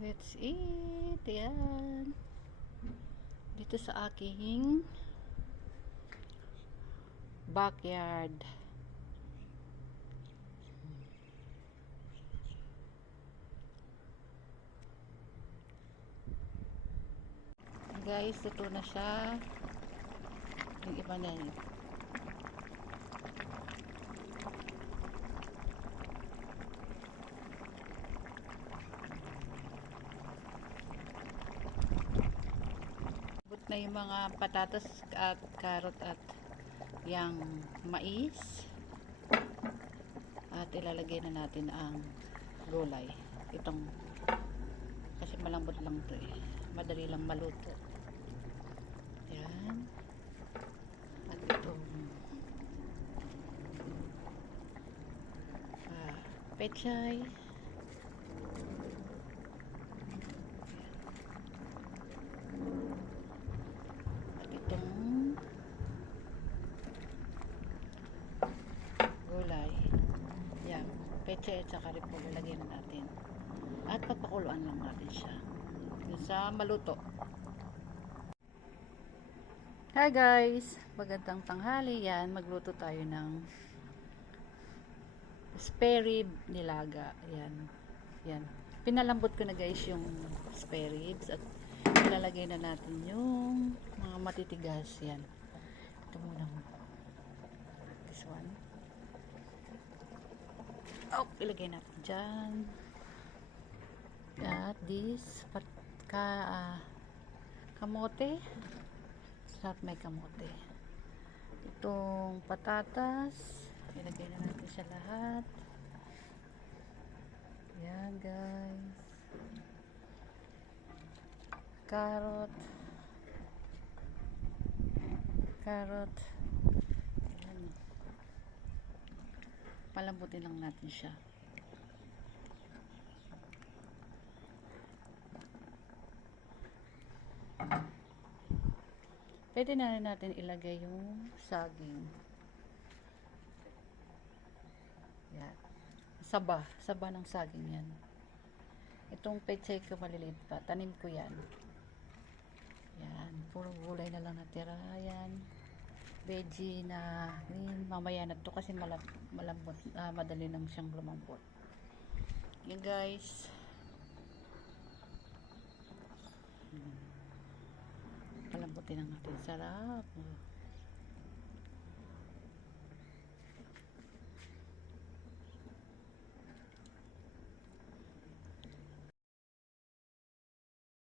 Let's eat. Yan. Dito sa aking backyard. Guys, luto na siya. Yung iba na yun. Na yung mga patatas at carrot at yung mais at ilalagay na natin ang gulay. Itong kasi malambot lang to eh, madali lang maluto. Yan. At itong pechay. Gulay. Yan. Peche at saka rin po lalagyan na natin. At papakuluan lang natin siya. Yung sa maluto. Hi guys! Magandang tanghali. Yan. Magluto tayo ng spare rib nilaga. Yan. Yan. Pinalambot ko na guys yung spare ribs at ilalagay na natin yung mga matitigas. Yan. Ito muna. This one. Oh, ilagay natin dyan. At this kamote. Sarap may kamote. Itong patatas. Ilagay na natin siya lahat. Yan guys. Carrot. Yan. Palambutin lang natin siya. Pwede na rin natin ilagay yung saging. Yan. Saba ng saging yan. Itong pechay ko maliliit pa. Tanim ko yan. Yan. Puro gulay na lang natira. Yan. Veggie na green. Mamaya na to kasi malambot. Madali lang siyang lumambot. Yan guys. Palambutin lang natin. Sarap.